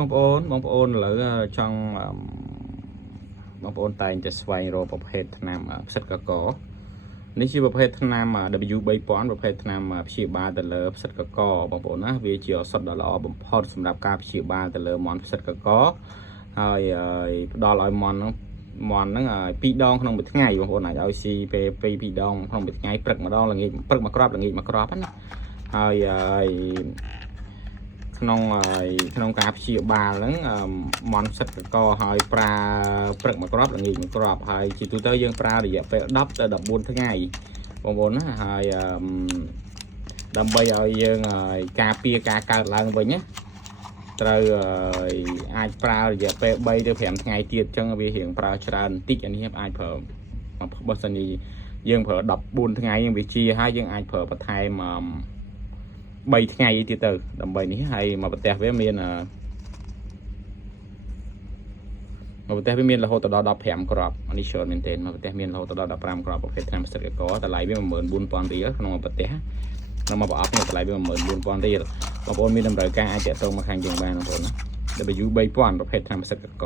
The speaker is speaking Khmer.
បងប្អូនឥឡូវចង់បងប្អូនតែងតែស្វែងរកប្រភេទថ្នាំផ្សិតកកនេះជាប្រភេទថ្នាំ W3000 ប្រភេទថ្នាំព្យាបាលទៅលើផ្សិតកកបងប្អូនណាវាជាឱសថដ៏ល្អបំផុតសម្រាប់ការព្យាបាលទៅលើមាន់ផ្សិតកកហើយផ្ដល់ឲ្យមាន់ហ្នឹង2 ដងក្នុងមួយថ្ងៃបងប្អូនអាចឲ្យស៊ីពេល2 ដងក្នុងមួយថ្ងៃព្រឹកម្ដងល្ងាចព្រឹកមួយគ្រាប់ល្ងាចមួយគ្រាប់ណាហើយក្នុងការព្យាបាលហ្នឹងមាន់ផ្សិតកកហើយប្រើព្រឹកមួយគ្រាប់ល្ងាចមួយគ្រាប់ហើយជាទូទៅយើងប្រើរយៈពេល10ទៅ14ថ្ងៃបងប្អូនណាហើយដើម្បីឲ្យយើងការពារការកើតឡើងវិញណាត្រូវអាចប្រើរយៈពេល3ទៅ5ថ្ងៃទៀតអញ្ចឹងវារៀងប្រើច្រើនបន្តិចអានេះអាចប្រើបើសិនជាយើងប្រើ14ថ្ងៃយើងវាជាហើយយើងអាចប្រើបន្ថែម3 ថ្ងៃទៀតទៅដើម្បីនេះហើយមកប្រទេសវាមានរហូតដល់15គ្រាប់នេះច្រើនមែនទែនមកប្រទេសមានរហូតដល់15គ្រាប់ប្រភេទថ្នាំផ្សិតកកតម្លៃវា 14000 រៀលក្នុងប្រទេសក្នុងមកប្រអប់នេះតម្លៃវា 14000 រៀលបងប្អូនមានតម្រូវការអាចតាក់ទងមកខាងយើងបានបងប្អូនណា W3000 ប្រភេទថ្នាំផ្សិតកក